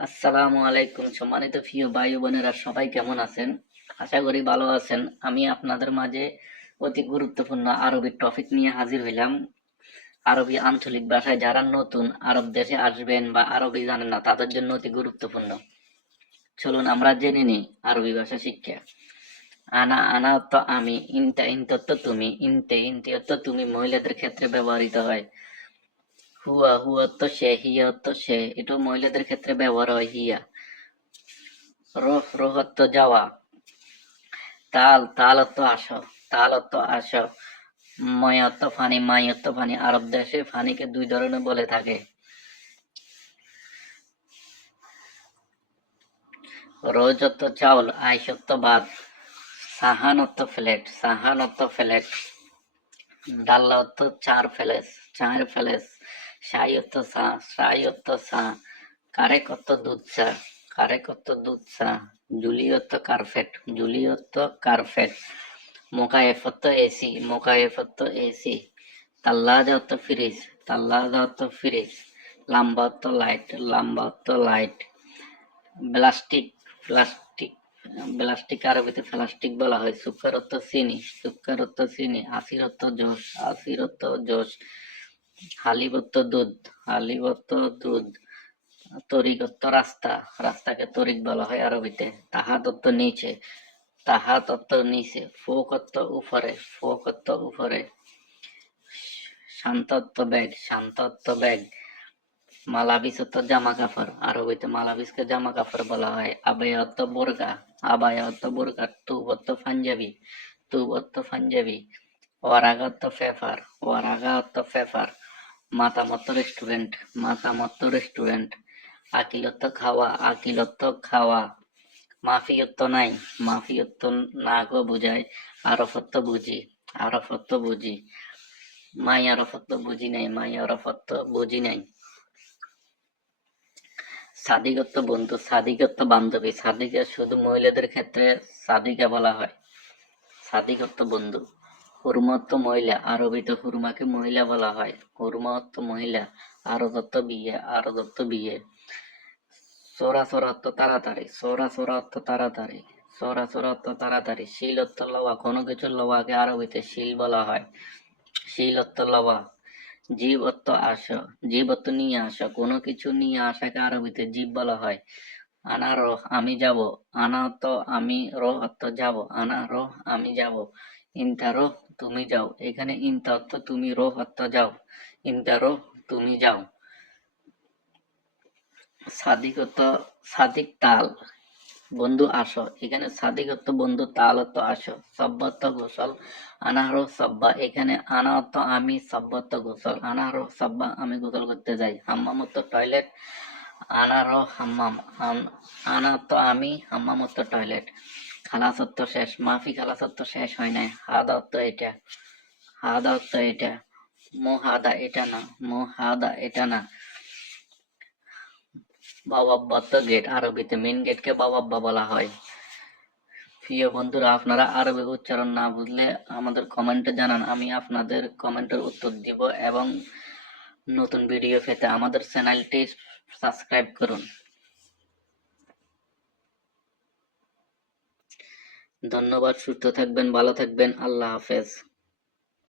আসসালামু আলাইকুম সম্মানিত প্রিয় ভাই ও বোনেরা, সবাই কেমন আছেন? আশা করি ভালো আছেন। আমি আপনাদের মাঝে অতি গুরুত্বপূর্ণ আরবি টপিক নিয়ে হাজির হইলাম। আরবি আঞ্চলিক ভাষায় যারা নতুন আরব দেশে আসবেন বা আরবি জানেন না, তাদের জন্য অতি গুরুত্বপূর্ণ। চলুন আমরা জেনে নিই আরবি ভাষা শিক্ষা। আনা আনা অর্থ আমি, ইনতা ইনতা অর্থ তুমি, ইনতে ইনতে অর্থ তুমি মহিলাদের ক্ষেত্রে ব্যবহৃত হয়। হুয়া হুয়া অর্থ সে, হিয়া অর্থ সে, এটাও মহিলাদের ক্ষেত্রে ব্যবহার হয় হিয়া। রোহ রোহ অর্থ যাওয়া। তাল তাল অর্থ আসো, তাল অর্থ আসো। ময় অর্থ ফানি, মাই অর্থ ফানি। আরব দেশে ফানিকে দুই ধরনের বলে থাকে। রোজ অর্থ চাউল, আইস অর্থ ভাত। সাহান অর্থ ফ্ল্যাট, সাহান অর্থ ফ্ল্যাট। ডাল্লা অর্থ চার ফেলেস, চার ফেলেস। সাই অর্থ চা, সাই অর্থ চা। কারেক অর্থ দুধ চা, কারেক অর্থ দুধ চা। জুলি অর্থ কার্পেট, জুলি অর্থ কার্পেট। মোকায়েফ অর্থ এসি, মোকায়েফ অর্থ এসি। তাল্লাজা অর্থ ফ্রিজ, তাল্লাজা অর্থ ফ্রিজ। লাম্বা অর্থ লাইট, লাম্বা অর্থ লাইট। প্লাস্টিক, প্লাস্টিক, প্লাস্টিক আরবিতে প্লাস্টিক বলা হয়। সুকার অর্থ চিনি, সুকার অর্থ চিনি। আসির অর্থ জোশ, আসির অর্থ জোশ। হালিব অর্থ দুধ, হালিব অর্থ দুধ। তরিক অর্থ রাস্তা, রাস্তাকে তরিক বলা হয় আরবিতে। তাহাত অর্থ নিচে, তাহাত অর্থ নিচে। ফোক অর্থ উপরে, ফোক অর্থ উপরে। শান্ত অর্থ ব্যাগ, শান্ত অর্থ ব্যাগ। মালাবিস অর্থ জামা কাপড়, আরবিতে মালাবিসকে জামা কাপড় বলা হয়। আবায়া অর্থ বোরকা, আবায়া অর্থ বোরকা। তুব অর্থ পাঞ্জাবি, তুব অর্থ পাঞ্জাবি। ওয়ারাগা অর্থ পেপার, ওয়ারাগা অর্থ পেপার। মাতাম অর্থ রেস্টুরেন্ট, মাতাম অর্থ রেস্টুরেন্ট। আকিল অর্থ খাওয়া, আকিল অর্থ খাওয়া। মাফি অর্থ নাই, মাফি অর্থ না গো বুঝায়। আরফ অর্থ বুঝি, আরফ অর্থ বুঝি। মাই আরফ অর্থ বুঝি নাই, মাই আরফ অর্থ বুঝি নাই। সাদিক বন্ধু, সাদিক বান্ধবী। সাদিকা শুধু মহিলাদের ক্ষেত্রে সাদিকা বলা হয়। সাদিক বন্ধু। হুরমা মহিলা, আরবিতে হুরমাকে মহিলা বলা হয়। হুরমা মহিলা। আরব বিয়ে, আরব বিয়ে। সোরা সোরা তাড়াতাড়ি, সোরা সোরা তাড়াতাড়ি, সোরা সোরা তাড়াতাড়ি। শিল লওয়া, কোনো কিছু লওয়াকে আরবিতে শিল বলা হয়। শিল লওয়া। জীব অর্থ আসা, জীব অর্থ নিয়ে আসা, কোনো কিছু নিয়ে আসাকে আরবিতে জীব বলা হয়। আনা রহ আমি যাব, আনা অর্থ আমি, রহ অর্থ যাব, আনা রহ আমি যাব। ইনতা রহ তুমি যাও, এখানে ইনতা অর্থ তুমি, রহ অর্থ যাও। ইনতা রহ তুমি যাও। সাদিক অর্থ সাদিক তাল, বন্ধু আসো, এখানে সাদিক অর্থ বন্ধু, তাল অর্থ আসো। সব্বা অর্থ গোসল, আনারো সব্বা, এখানে আনা অর্থ আমি, সব্বা অর্থ গোসল। আনারো সব্বা আমি গোসল করতে যাই। হাম্মাম অর্থ টয়লেট, আনারো হাম্মাম, আনা অর্থ আমি, হাম্মাম অর্থ টয়লেট। খালাস অর্থ শেষ, মাফি খালাস অর্থ শেষ হয় নাই। হাদা অর্থ এটা, হাদা অর্থ এটা। মো হাদা এটা না, মো হাদা এটা না। বাওয়াব্বা অর্থ গেট, আরবিতে মেন গেটকে বাওয়াব্বা বলা হয়। প্রিয় বন্ধুরা, আপনারা আরবি উচ্চারণ না বুঝলে আমাদের কমেন্টে জানান, আমি আপনাদের কমেন্টের উত্তর দিব। এবং নতুন ভিডিও পেতে আমাদের চ্যানেলটি সাবস্ক্রাইব করুন। ধন্যবাদ, সুস্থ থাকবেন, ভালো থাকবেন, আল্লাহ হাফেজ।